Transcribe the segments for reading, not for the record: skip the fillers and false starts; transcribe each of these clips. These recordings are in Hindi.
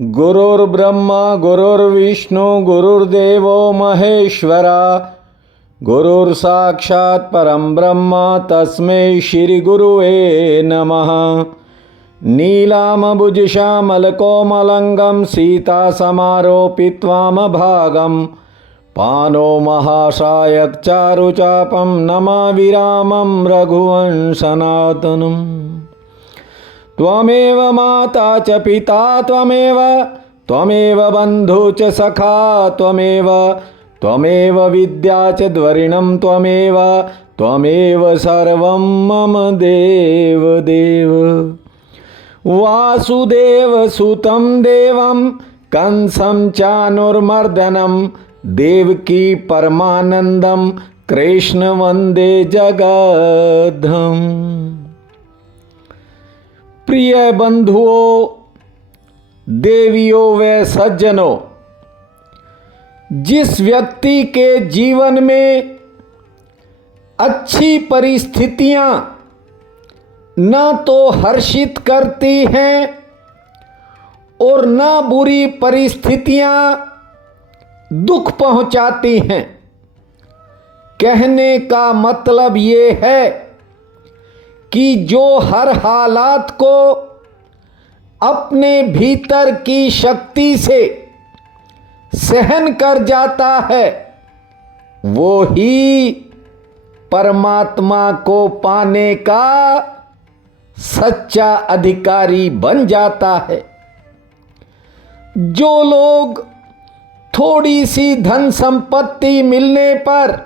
गुरुर्ब्रह्मा गुरुर्विष्णु गुरुर्देवो महेश्वरा गुरुर्साक्षात् परं ब्रह्म तस्मै श्री गुरुवे नमः। नीलामभुजश्यामलकोमलंगं सीतासमारोपित्वामभागं पानो महासायकचारुचापं नमाविरामं रघुवंशनाथनम्। त्वमेव माता च पिता त्वमेव बन्धु च सखा त्वमेव विद्या च द्वरिणं त्वमेव सर्वं मम देवदेव। वासुदेवसुतं देवं कंसं चानुर्मर्दनं देवकी परमानन्दं कृष्ण वन्दे जगद्धाम। प्रिय बंधुओं, देवियों व सज्जनों, जिस व्यक्ति के जीवन में अच्छी परिस्थितियां न तो हर्षित करती हैं और न बुरी परिस्थितियां दुख पहुंचाती हैं, कहने का मतलब ये है कि जो हर हालात को अपने भीतर की शक्ति से सहन कर जाता है, वो ही परमात्मा को पाने का सच्चा अधिकारी बन जाता है। जो लोग थोड़ी सी धन संपत्ति मिलने पर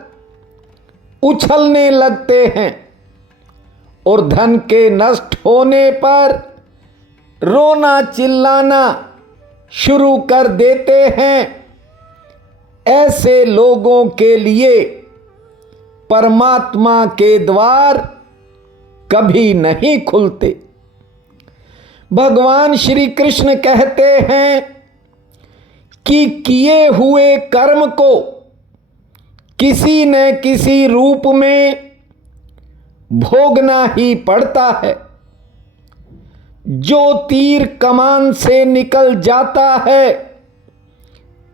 उछलने लगते हैं और धन के नष्ट होने पर रोना चिल्लाना शुरू कर देते हैं, ऐसे लोगों के लिए परमात्मा के द्वार कभी नहीं खुलते। भगवान श्री कृष्ण कहते हैं कि किए हुए कर्म को किसी न किसी रूप में भोगना ही पड़ता है। जो तीर कमान से निकल जाता है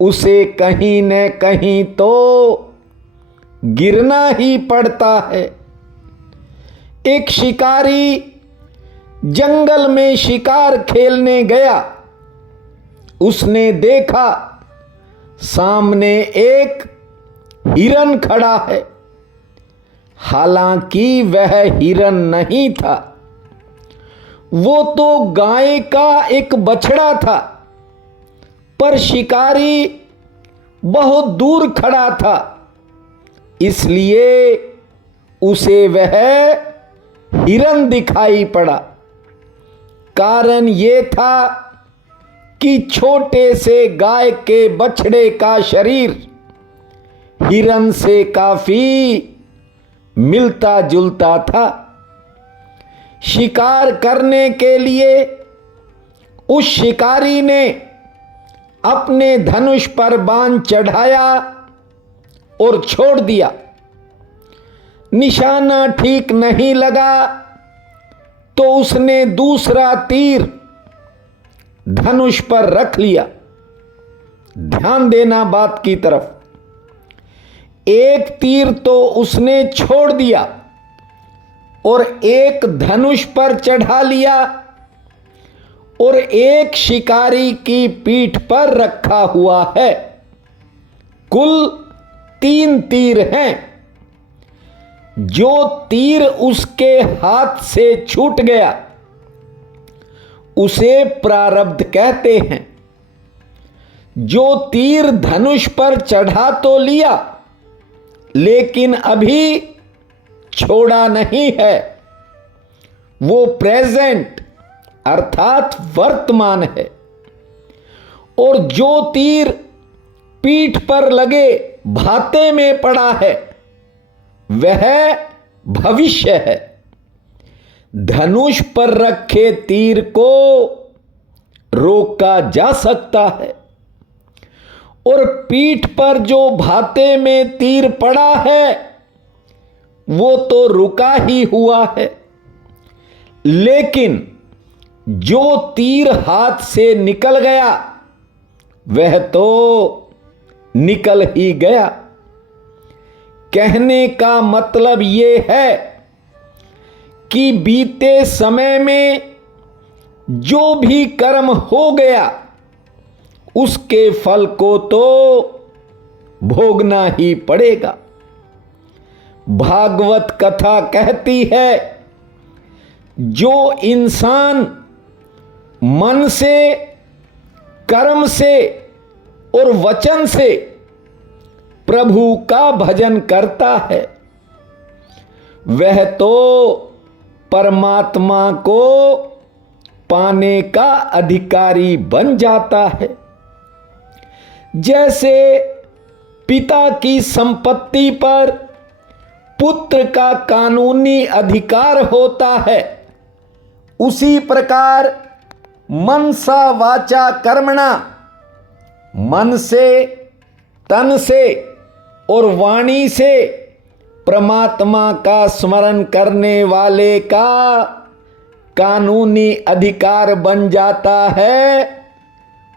उसे कहीं न कहीं तो गिरना ही पड़ता है। एक शिकारी जंगल में शिकार खेलने गया। उसने देखा सामने एक हिरन खड़ा है। हालांकि वह हिरन नहीं था, वो तो गाय का एक बछड़ा था, पर शिकारी बहुत दूर खड़ा था, इसलिए उसे वह हिरन दिखाई पड़ा। कारण ये था कि छोटे से गाय के बछड़े का शरीर हिरन से काफी मिलता जुलता था। शिकार करने के लिए उस शिकारी ने अपने धनुष पर बाण चढ़ाया और छोड़ दिया। निशाना ठीक नहीं लगा तो उसने दूसरा तीर धनुष पर रख लिया। ध्यान देना बात की तरफ। एक तीर तो उसने छोड़ दिया और एक धनुष पर चढ़ा लिया और एक शिकारी की पीठ पर रखा हुआ है। कुल 3 तीर हैं। जो तीर उसके हाथ से छूट गया उसे प्रारब्ध कहते हैं। जो तीर धनुष पर चढ़ा तो लिया लेकिन अभी छोड़ा नहीं है, वो प्रेजेंट अर्थात वर्तमान है। और जो तीर पीठ पर लगे भाते में पड़ा है वह भविष्य है। धनुष पर रखे तीर को रोका जा सकता है और पीठ पर जो भाते में तीर पड़ा है वो तो रुका ही हुआ है। लेकिन जो तीर हाथ से निकल गया वह तो निकल ही गया। कहने का मतलब ये है कि बीते समय में जो भी कर्म हो गया उसके फल को तो भोगना ही पड़ेगा। भागवत कथा कहती है, जो इंसान मन से, कर्म से और वचन से प्रभु का भजन करता है वह तो परमात्मा को पाने का अधिकारी बन जाता है। जैसे पिता की संपत्ति पर पुत्र का कानूनी अधिकार होता है, उसी प्रकार मनसा वाचा कर्मणा, मन से, तन से और वाणी से परमात्मा का स्मरण करने वाले का कानूनी अधिकार बन जाता है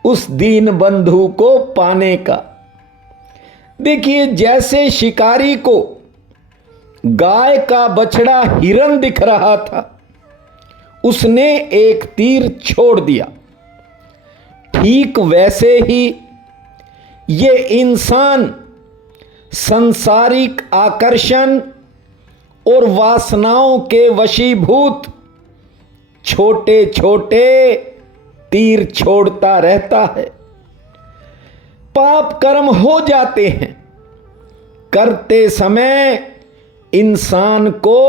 उस दीन बंधु को पाने का। देखिए, जैसे शिकारी को गाय का बछड़ा हिरन दिख रहा था, उसने एक तीर छोड़ दिया। ठीक वैसे ही ये इंसान सांसारिक आकर्षण और वासनाओं के वशीभूत छोटे छोटे तीर छोड़ता रहता है। पाप कर्म हो जाते हैं। करते समय इंसान को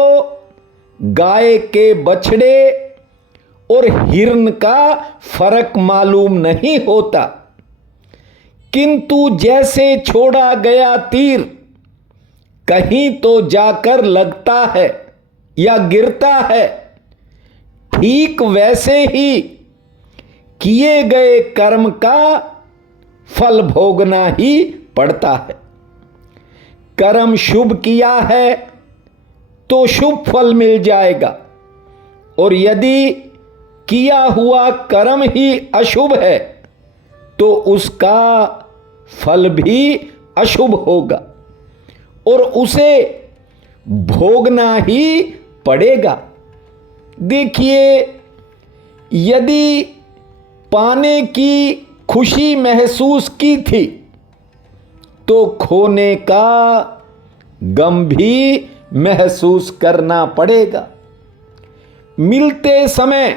गाय के बछड़े और हिरन का फर्क मालूम नहीं होता, किंतु जैसे छोड़ा गया तीर कहीं तो जाकर लगता है या गिरता है, ठीक वैसे ही किए गए कर्म का फल भोगना ही पड़ता है। कर्म शुभ किया है तो शुभ फल मिल जाएगा, और यदि किया हुआ कर्म ही अशुभ है तो उसका फल भी अशुभ होगा और उसे भोगना ही पड़ेगा। देखिए, यदि पाने की खुशी महसूस की थी तो खोने का गम भी महसूस करना पड़ेगा। मिलते समय,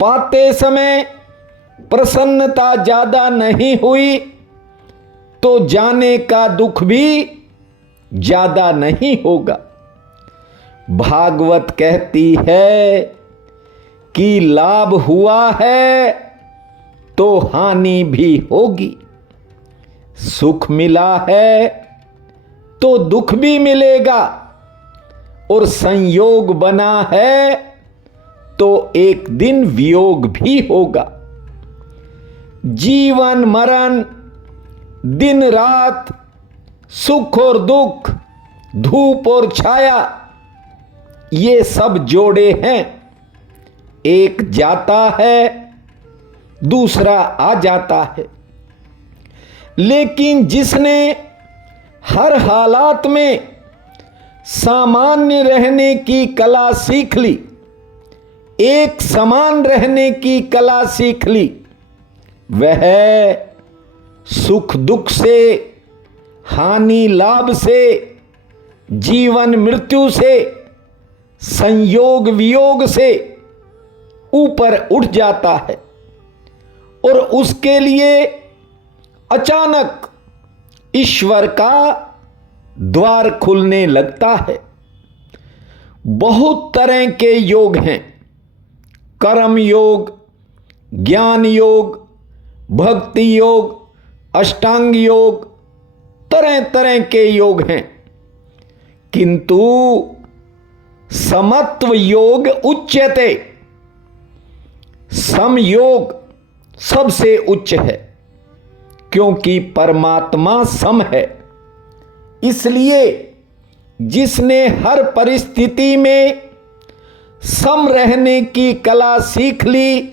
पाते समय प्रसन्नता ज्यादा नहीं हुई तो जाने का दुख भी ज्यादा नहीं होगा। भागवत कहती है कि लाभ हुआ है तो हानि भी होगी, सुख मिला है तो दुख भी मिलेगा, और संयोग बना है तो एक दिन वियोग भी होगा। जीवन मरण, दिन रात, सुख और दुख, धूप और छाया, ये सब जोड़े हैं। एक जाता है, दूसरा आ जाता है। लेकिन जिसने हर हालात में सामान्य रहने की कला सीख ली, एक समान रहने की कला सीख ली, वह सुख दुख से, हानि लाभ से, जीवन मृत्यु से, संयोग वियोग से ऊपर उठ जाता है, और उसके लिए अचानक ईश्वर का द्वार खुलने लगता है। बहुत तरह के योग हैं, कर्म योग, ज्ञान योग, भक्ति योग, अष्टांग योग, तरह तरह के योग हैं, किंतु समत्व योग उच्यते, समयोग सबसे उच्च है, क्योंकि परमात्मा सम है। इसलिए जिसने हर परिस्थिति में सम रहने की कला सीख ली,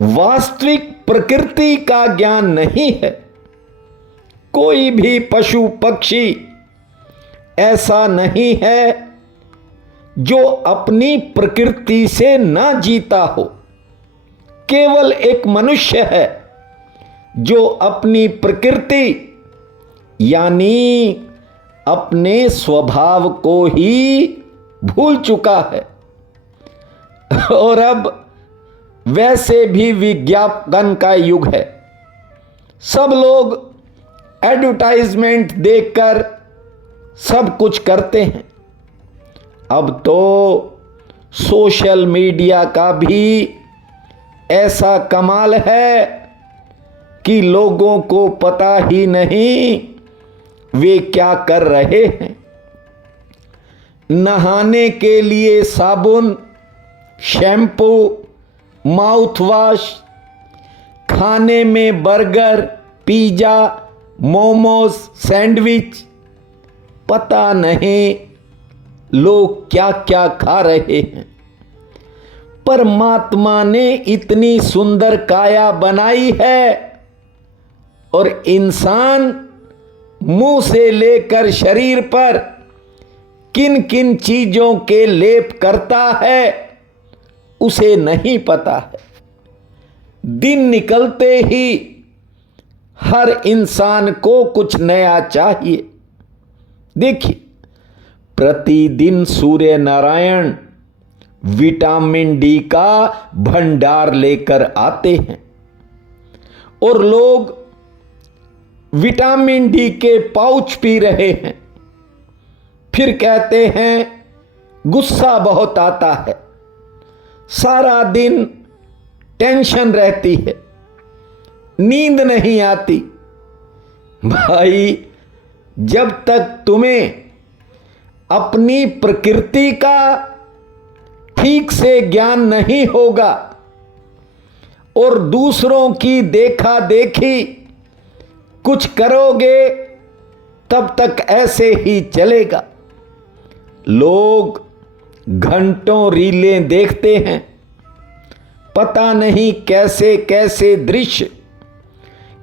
वास्तविक प्रकृति का ज्ञान नहीं है। कोई भी पशु पक्षी ऐसा नहीं है जो अपनी प्रकृति से ना जीता हो। केवल एक मनुष्य है जो अपनी प्रकृति यानी अपने स्वभाव को ही भूल चुका है। और अब वैसे भी विज्ञापन का युग है। सब लोग एडवर्टाइजमेंट देखकर सब कुछ करते हैं। अब तो सोशल मीडिया का भी ऐसा कमाल है कि लोगों को पता ही नहीं वे क्या कर रहे हैं। नहाने के लिए साबुन, शैम्पू, माउथ वॉश, खाने में बर्गर, पिज्जा, मोमोज, सैंडविच, पता नहीं लोग क्या क्या खा रहे हैं। परमात्मा ने इतनी सुंदर काया बनाई है और इंसान मुंह से लेकर शरीर पर किन किन चीजों के लेप करता है उसे नहीं पता है। दिन निकलते ही हर इंसान को कुछ नया चाहिए। देखिए, प्रतिदिन सूर्य नारायण विटामिन डी का भंडार लेकर आते हैं और लोग विटामिन डी के पाउच पी रहे हैं। फिर कहते हैं गुस्सा बहुत आता है, सारा दिन टेंशन रहती है, नींद नहीं आती। भाई, जब तक तुम्हें अपनी प्रकृति का ठीक से ज्ञान नहीं होगा और दूसरों की देखा देखी कुछ करोगे, तब तक ऐसे ही चलेगा। लोग घंटों रीलें देखते हैं, पता नहीं कैसे कैसे दृश्य,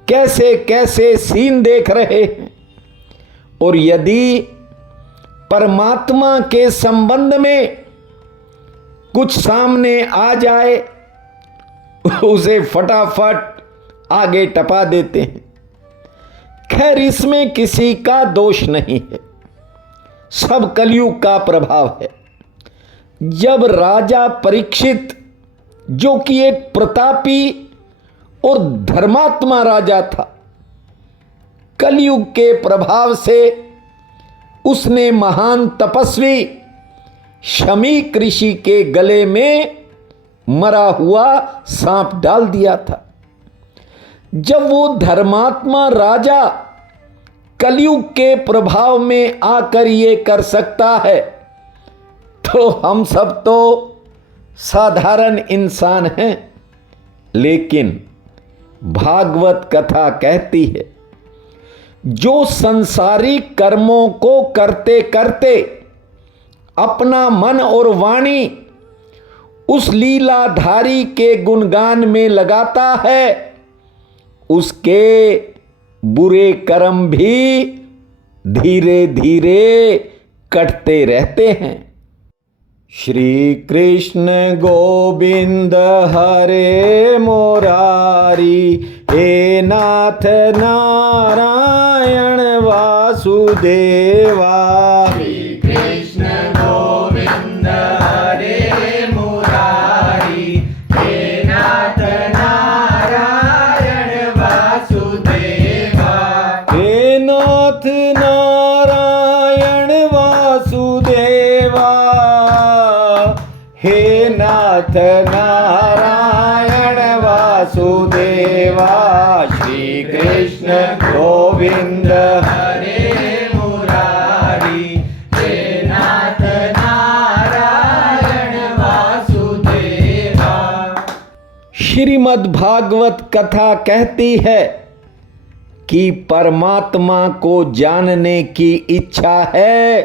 कैसे कैसे सीन देख रहे हैं। और यदि परमात्मा के संबंध में कुछ सामने आ जाए, उसे फटाफट आगे टपा देते हैं। खैर, इसमें किसी का दोष नहीं है, सब कलयुग का प्रभाव है। जब राजा परीक्षित, जो कि एक प्रतापी और धर्मात्मा राजा था, कलयुग के प्रभाव से उसने महान तपस्वी शमीक ऋषि के गले में मरा हुआ सांप डाल दिया था। जब वो धर्मात्मा राजा कलयुग के प्रभाव में आकर ये कर सकता है, तो हम सब तो साधारण इंसान हैं। लेकिन भागवत कथा कहती है, जो संसारिक कर्मों को करते करते अपना मन और वाणी उस लीलाधारी के गुणगान में लगाता है, उसके बुरे कर्म भी धीरे धीरे कटते रहते हैं। श्री कृष्ण गोविंद हरे मुरारी, हे नाथ नारायण वासुदेवा। श्री कृष्ण गोविंद हरे मुरारी, हे नाथ नारायण वासुदेवा। हे नाथ नारायण वासुदेवा, हे नाथ नारायण वासुदेवा। श्री कृष्ण गोविंद हरे मुरारी, हे नाथ नारायण वासुदेवा। श्रीमद् भागवत कथा कहती है कि परमात्मा को जानने की इच्छा है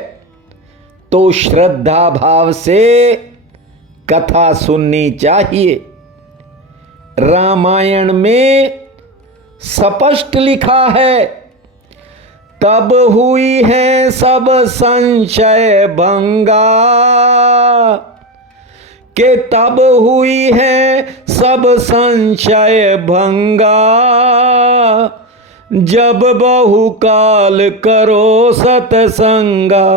तो श्रद्धा भाव से कथा सुननी चाहिए। रामायण में स्पष्ट लिखा है, तब हुई है सब संशय भंगा, के तब हुई है सब संशय भंगा, जब बहुकाल करो सतसंगा।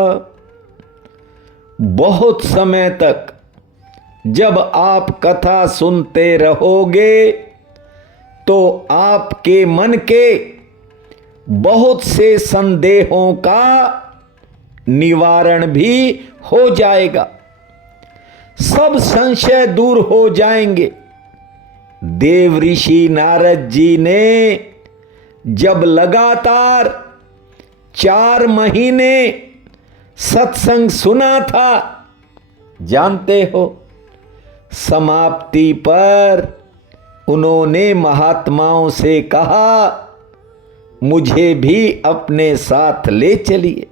बहुत समय तक जब आप कथा सुनते रहोगे तो आपके मन के बहुत से संदेहों का निवारण भी हो जाएगा, सब संशय दूर हो जाएंगे। देव ऋषि नारद जी ने जब लगातार 4 महीने सत्संग सुना था, जानते हो, समाप्ति पर उन्होंने महात्माओं से कहा, मुझे भी अपने साथ ले चलिए।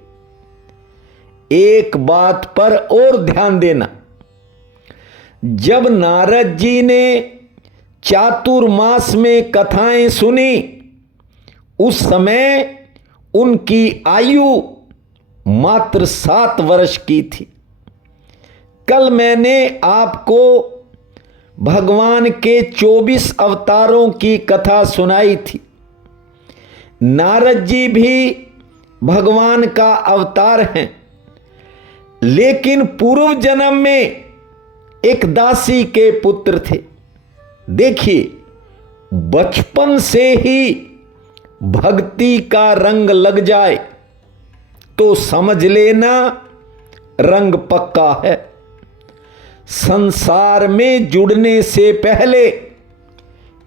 एक बात पर और ध्यान देना, जब नारद जी ने चातुर्मास में कथाएं सुनी, उस समय उनकी आयु मात्र 7 वर्ष की थी। कल मैंने आपको भगवान के 24 अवतारों की कथा सुनाई थी। नारद जी भी भगवान का अवतार हैं, लेकिन पूर्व जन्म में एक दासी के पुत्र थे। देखिए, बचपन से ही भक्ति का रंग लग जाए तो समझ लेना रंग पक्का है। संसार में जुड़ने से पहले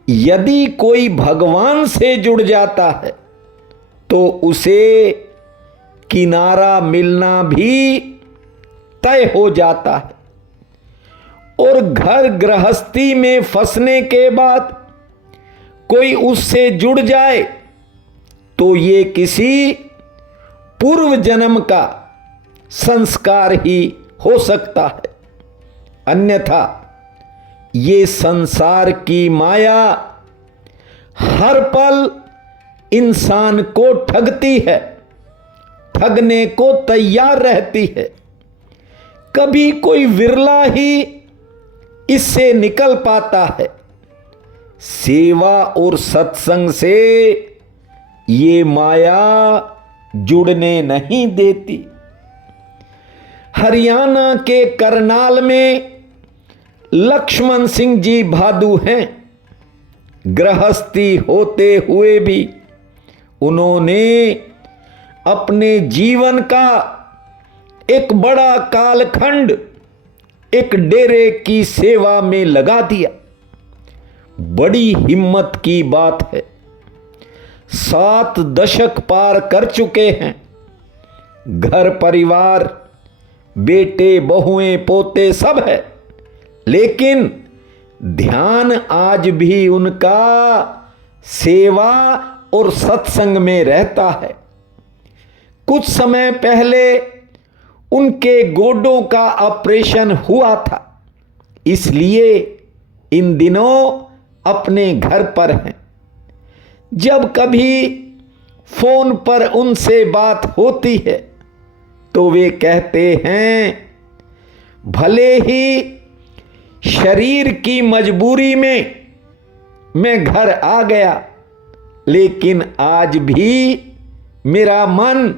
यदि कोई भगवान से जुड़ जाता है तो उसे किनारा मिलना भी तय हो जाता है, और घर गृहस्थी में फंसने के बाद कोई उससे जुड़ जाए तो ये किसी पूर्व जन्म का संस्कार ही हो सकता है, अन्यथा ये संसार की माया हर पल इंसान को ठगती है, ठगने को तैयार रहती है। कभी कोई विरला ही इससे निकल पाता है। सेवा और सत्संग से ये माया जुड़ने नहीं देती। हरियाणा के करनाल में लक्ष्मण सिंह जी भादू हैं। गृहस्थी होते हुए भी उन्होंने अपने जीवन का एक बड़ा कालखंड एक डेरे की सेवा में लगा दिया। बड़ी हिम्मत की बात है। 7 दशक पार कर चुके हैं। घर परिवार, बेटे बहुएं पोते सब है, लेकिन ध्यान आज भी उनका सेवा और सत्संग में रहता है। कुछ समय पहले उनके गोडों का ऑपरेशन हुआ था, इसलिए इन दिनों अपने घर पर हैं। जब कभी फोन पर उनसे बात होती है तो वे कहते हैं, भले ही शरीर की मजबूरी में मैं घर आ गया, लेकिन आज भी मेरा मन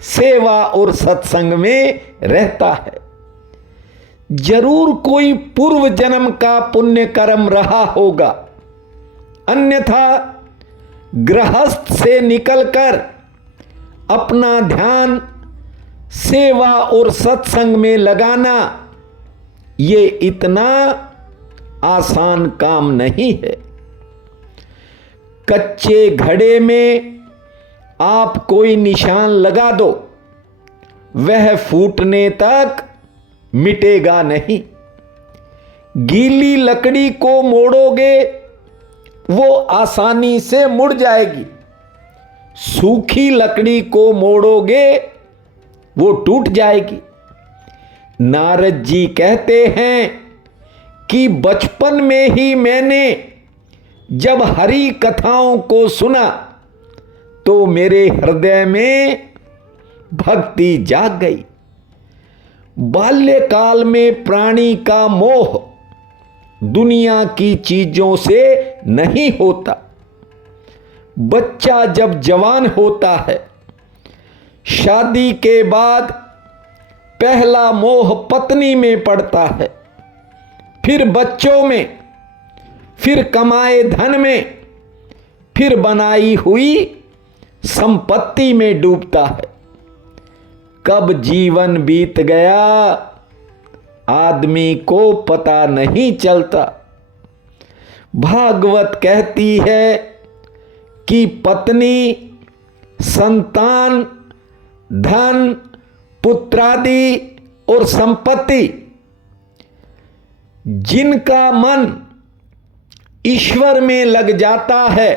सेवा और सत्संग में रहता है। जरूर कोई पूर्व जन्म का पुण्य कर्म रहा होगा, अन्यथा गृहस्थ से निकलकर अपना ध्यान सेवा और सत्संग में लगाना ये इतना आसान काम नहीं है। कच्चे घड़े में आप कोई निशान लगा दो, वह फूटने तक मिटेगा नहीं। गीली लकड़ी को मोड़ोगे वो आसानी से मुड़ जाएगी, सूखी लकड़ी को मोड़ोगे वो टूट जाएगी। नारद जी कहते हैं कि बचपन में ही मैंने जब हरि कथाओं को सुना तो मेरे हृदय में भक्ति जाग गई। बाल्यकाल में प्राणी का मोह दुनिया की चीजों से नहीं होता। बच्चा जब जवान होता है, शादी के बाद पहला मोह पत्नी में पड़ता है, फिर बच्चों में, फिर कमाए धन में, फिर बनाई हुई संपत्ति में डूबता है। कब जीवन बीत गया आदमी को पता नहीं चलता। भागवत कहती है कि पत्नी, संतान, धन, पुत्रादि और संपत्ति, जिनका मन ईश्वर में लग जाता है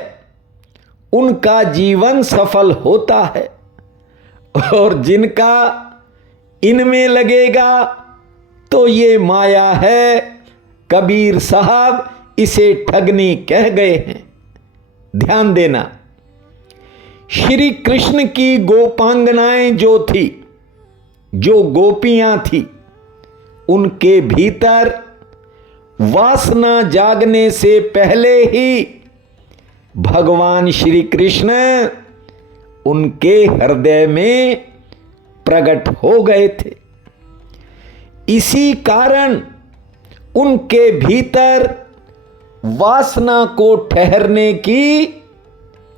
उनका जीवन सफल होता है, और जिनका इनमें लगेगा तो ये माया है। कबीर साहब इसे ठगनी कह गए हैं। ध्यान देना, श्री कृष्ण की गोपांगनाएं जो थी, जो गोपियां थी, उनके भीतर वासना जागने से पहले ही भगवान श्री कृष्ण उनके हृदय में प्रकट हो गए थे। इसी कारण उनके भीतर वासना को ठहरने की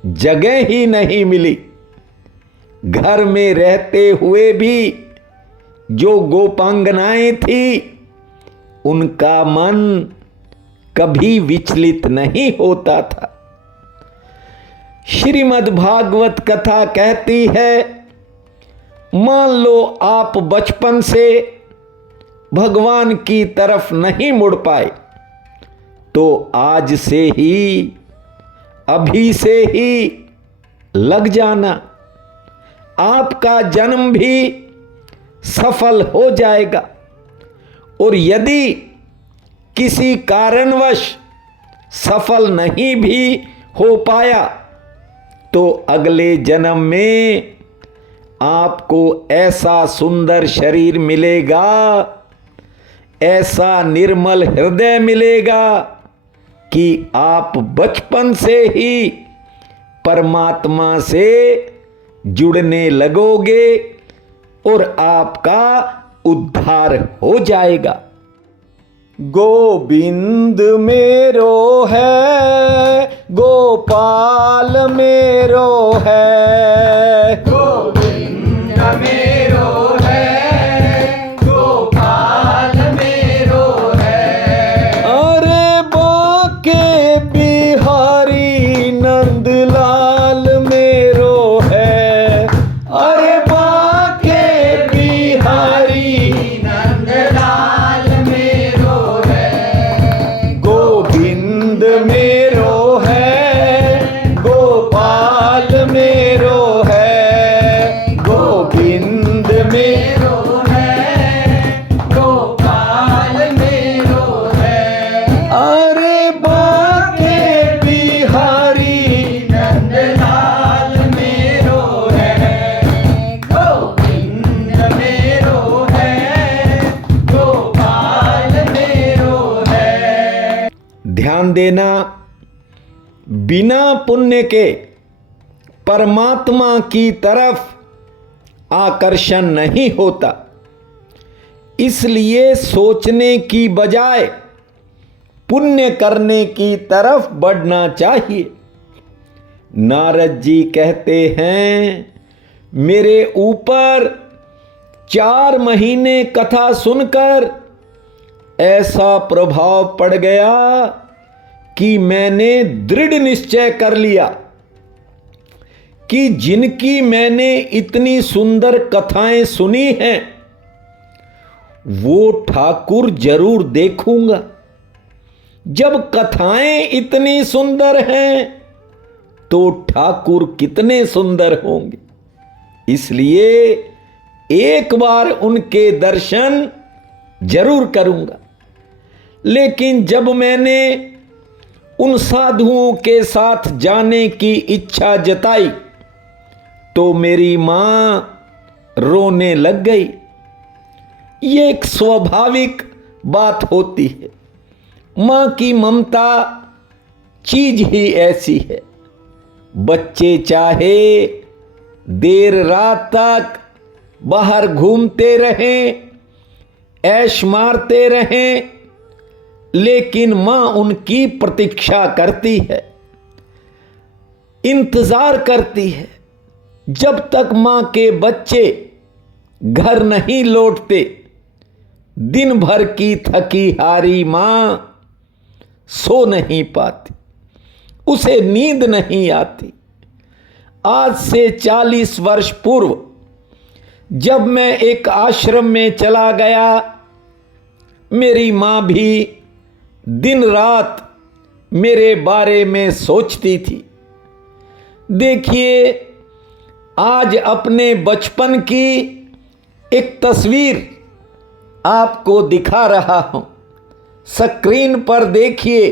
जगह ही नहीं मिली। घर में रहते हुए भी जो गोपांगनाएं थी, उनका मन कभी विचलित नहीं होता था। श्रीमद् भागवत कथा कहती है, मान लो आप बचपन से भगवान की तरफ नहीं मुड़ पाए, तो आज से ही, अभी से ही लग जाना। आपका जन्म भी सफल हो जाएगा। और यदि किसी कारणवश सफल नहीं भी हो पाया तो अगले जन्म में आपको ऐसा सुंदर शरीर मिलेगा, ऐसा निर्मल हृदय मिलेगा कि आप बचपन से ही परमात्मा से जुड़ने लगोगे और आपका उद्धार हो जाएगा। गोविंद मेरो है, गोपाल मेरो है, गोविंद मेरो है, गोपाल मेरो है। अरे बाके बिहारी नंदलाल मेरो है, अरे बाके बिहारी नंदलाल मेरो है। गोविंद मेरो है, गोपाल मेरो है, गोविंद मेरो मेरो है, गोपाल मेरो है। अरे बाके बिहारी नंदलाल मेरो है, गोविंद मेरो है, गोपाल मेरो है। ध्यान देना, बिना पुण्य के परमात्मा की तरफ आकर्षण नहीं होता। इसलिए सोचने की बजाय पुण्य करने की तरफ बढ़ना चाहिए। नारद जी कहते हैं, मेरे ऊपर 4 महीने कथा सुनकर ऐसा प्रभाव पड़ गया कि मैंने दृढ़ निश्चय कर लिया कि जिनकी मैंने इतनी सुंदर कथाएं सुनी हैं वो ठाकुर जरूर देखूंगा। जब कथाएं इतनी सुंदर हैं तो ठाकुर कितने सुंदर होंगे। इसलिए एक बार उनके दर्शन जरूर करूंगा। लेकिन जब मैंने उन साधुओं के साथ जाने की इच्छा जताई तो मेरी मां रोने लग गई। ये एक स्वाभाविक बात होती है। मां की ममता चीज ही ऐसी है। बच्चे चाहे देर रात तक बाहर घूमते रहें, ऐश मारते रहें, लेकिन मां उनकी प्रतीक्षा करती है, इंतजार करती है। जब तक मां के बच्चे घर नहीं लौटते, दिन भर की थकी हारी मां सो नहीं पाती, उसे नींद नहीं आती। आज से 40 वर्ष पूर्व जब मैं एक आश्रम में चला गया, मेरी मां भी दिन रात मेरे बारे में सोचती थी। देखिए, आज अपने बचपन की एक तस्वीर आपको दिखा रहा हूं। स्क्रीन पर देखिए,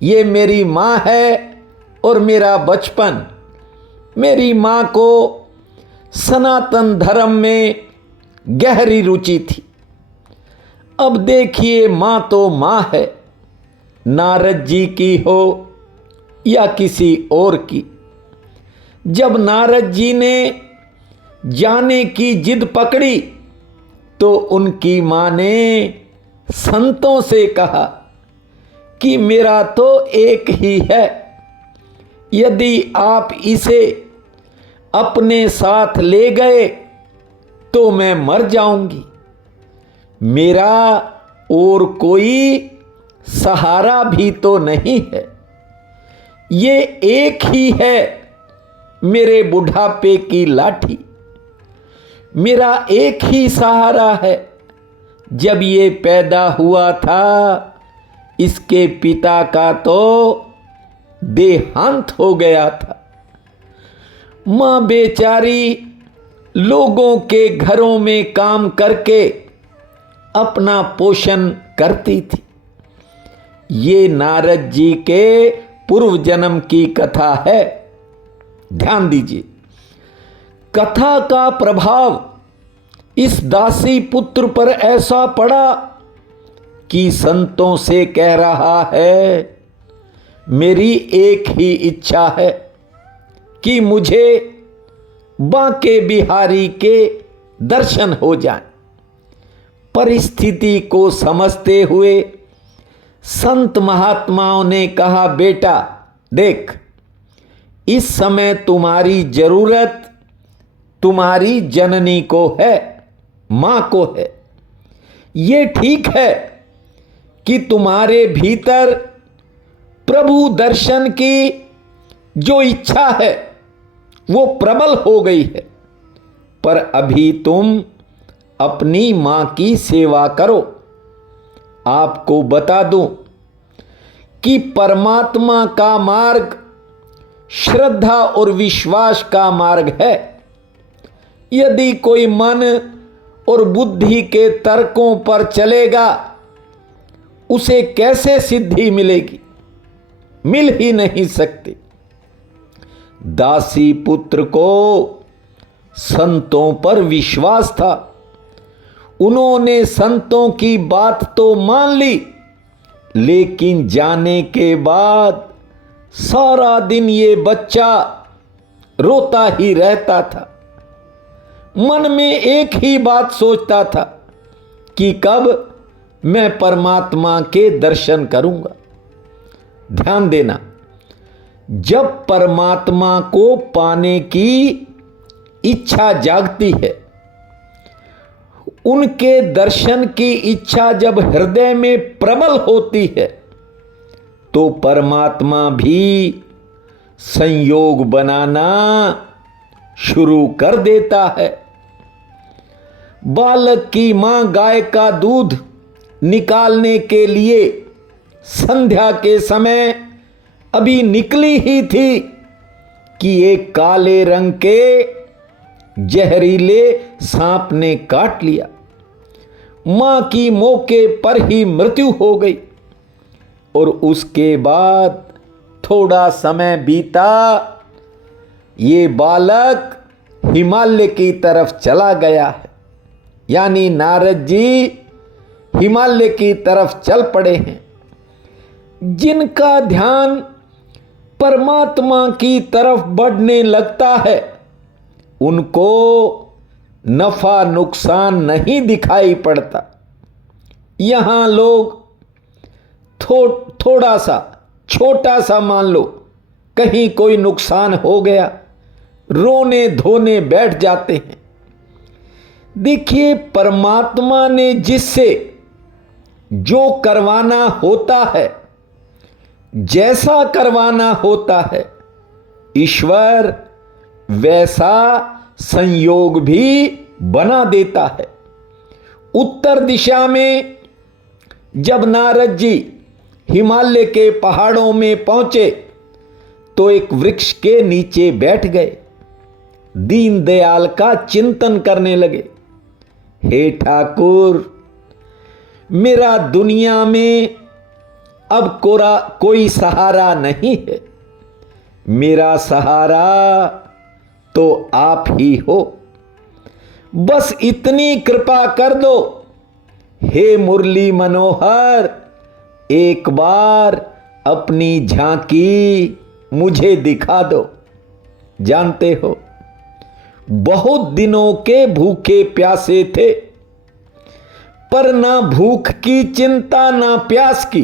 ये मेरी मां है और मेरा बचपन। मेरी मां को सनातन धर्म में गहरी रुचि थी। अब देखिए, मां तो मां है, नारद जी की हो या किसी और की। जब नारद जी ने जाने की जिद पकड़ी तो उनकी मां ने संतों से कहा कि मेरा तो एक ही है, यदि आप इसे अपने साथ ले गए तो मैं मर जाऊंगी। मेरा और कोई सहारा भी तो नहीं है। ये एक ही है मेरे बुढ़ापे की लाठी। मेरा एक ही सहारा है। जब ये पैदा हुआ था, इसके पिता का तो देहांत हो गया था। मां बेचारी लोगों के घरों में काम करके अपना पोषण करती थी। ये नारद जी के पूर्व जन्म की कथा है। ध्यान दीजिए, कथा का प्रभाव इस दासी पुत्र पर ऐसा पड़ा कि संतों से कह रहा है, मेरी एक ही इच्छा है कि मुझे बांके बिहारी के दर्शन हो जाएं। परिस्थिति को समझते हुए संत महात्माओं ने कहा, बेटा देख, इस समय तुम्हारी जरूरत तुम्हारी जननी को है, मां को है। ये ठीक है कि तुम्हारे भीतर प्रभु दर्शन की जो इच्छा है वो प्रबल हो गई है, पर अभी तुम अपनी मां की सेवा करो। आपको बता दूं कि परमात्मा का मार्ग श्रद्धा और विश्वास का मार्ग है। यदि कोई मन और बुद्धि के तर्कों पर चलेगा, उसे कैसे सिद्धि मिलेगी? मिल ही नहीं सकती। दासी पुत्र को संतों पर विश्वास था। उन्होंने संतों की बात तो मान ली, लेकिन जाने के बाद सारा दिन ये बच्चा रोता ही रहता था। मन में एक ही बात सोचता था कि कब मैं परमात्मा के दर्शन करूंगा। ध्यान देना, जब परमात्मा को पाने की इच्छा जागती है, उनके दर्शन की इच्छा जब हृदय में प्रबल होती है, तो परमात्मा भी संयोग बनाना शुरू कर देता है। बालक की मां गाय का दूध निकालने के लिए संध्या के समय अभी निकली ही थी कि एक काले रंग के जहरीले सांप ने काट लिया। मां की मौके पर ही मृत्यु हो गई। और उसके बाद थोड़ा समय बीता, ये बालक हिमालय की तरफ चला गया है। यानी नारद जी हिमालय की तरफ चल पड़े हैं। जिनका ध्यान परमात्मा की तरफ बढ़ने लगता है, उनको नफा नुकसान नहीं दिखाई पड़ता। यहां लोग थोड़ा सा छोटा सा मान लो कहीं कोई नुकसान हो गया, रोने धोने बैठ जाते हैं। देखिए, परमात्मा ने जिससे जो करवाना होता है, जैसा करवाना होता है, ईश्वर वैसा संयोग भी बना देता है। उत्तर दिशा में जब नारद जी हिमालय के पहाड़ों में पहुंचे तो एक वृक्ष के नीचे बैठ गए, दीनदयाल का चिंतन करने लगे। हे ठाकुर, मेरा दुनिया में अब कोई सहारा नहीं है, मेरा सहारा तो आप ही हो। बस इतनी कृपा कर दो, हे मुरली मनोहर, एक बार अपनी झांकी मुझे दिखा दो। जानते हो, बहुत दिनों के भूखे प्यासे थे, पर ना भूख की चिंता ना प्यास की।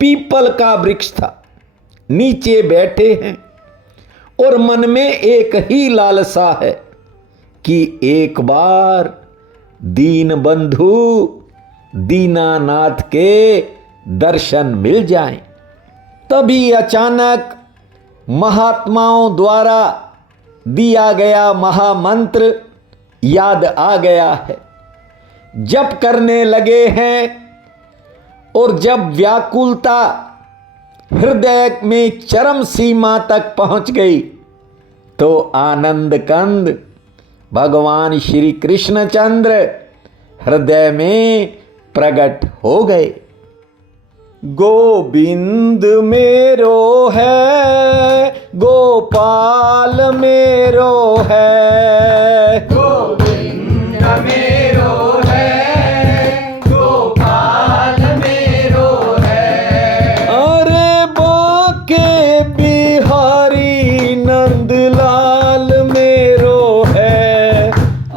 पीपल का वृक्ष था, नीचे बैठे हैं और मन में एक ही लालसा है कि एक बार दीन बंधु दीनानाथ के दर्शन मिल जाएं। तभी अचानक महात्माओं द्वारा दिया गया महामंत्र याद आ गया है। जप करने लगे हैं और जब व्याकुलता हृदय में चरम सीमा तक पहुंच गई तो आनंद कंद भगवान श्री कृष्णचंद्र हृदय में प्रकट हो गए। गोविंद मेरो है, गोपाल मेरो है, गोविंद मेरो है, गोपाल मेरो है। अरे बाके बिहारी नंदलाल मेरो है,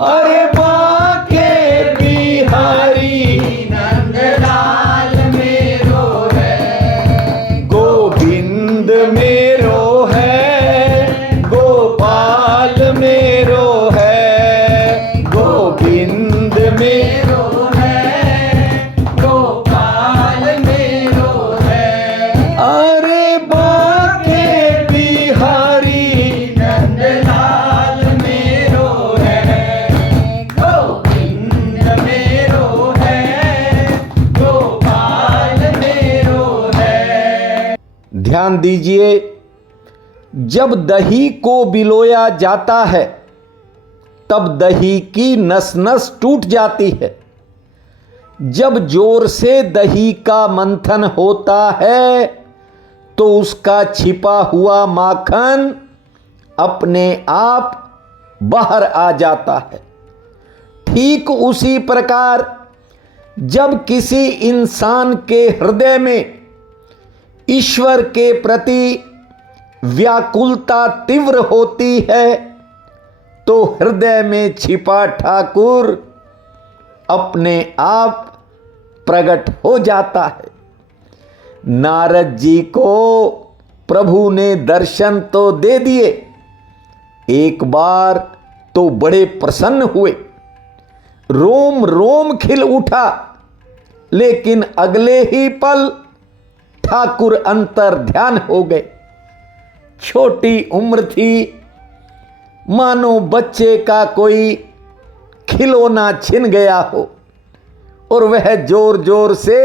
अरे बाके बिहारी नंदलाल मेरो है। गोविंद मेरो है, गोपाल मेरो है, गोविंद मेरो मेरो है, गोपाल मेरो है। अरे बाके बिहारी नंदलाल मेरो है, गोविंद मेरो है, गोपाल मेरो है। ध्यान दीजिए, जब दही को बिलोया जाता है तब दही की नस नस टूट जाती है। जब जोर से दही का मंथन होता है तो उसका छिपा हुआ माखन अपने आप बाहर आ जाता है। ठीक उसी प्रकार जब किसी इंसान के हृदय में ईश्वर के प्रति व्याकुलता तीव्र होती है तो हृदय में छिपा ठाकुर अपने आप प्रकट हो जाता है। नारद जी को प्रभु ने दर्शन तो दे दिए, एक बार तो बड़े प्रसन्न हुए, रोम रोम खिल उठा, लेकिन अगले ही पल ठाकुर अंतर ध्यान हो गए। छोटी उम्र थी, मानो बच्चे का कोई खिलौना छिन गया हो और वह जोर जोर से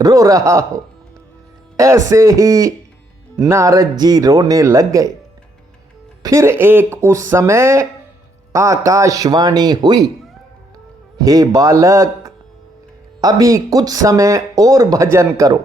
रो रहा हो। ऐसे ही नारद जी रोने लग गए। फिर एक उस समय आकाशवाणी हुई, हे बालक, अभी कुछ समय और भजन करो,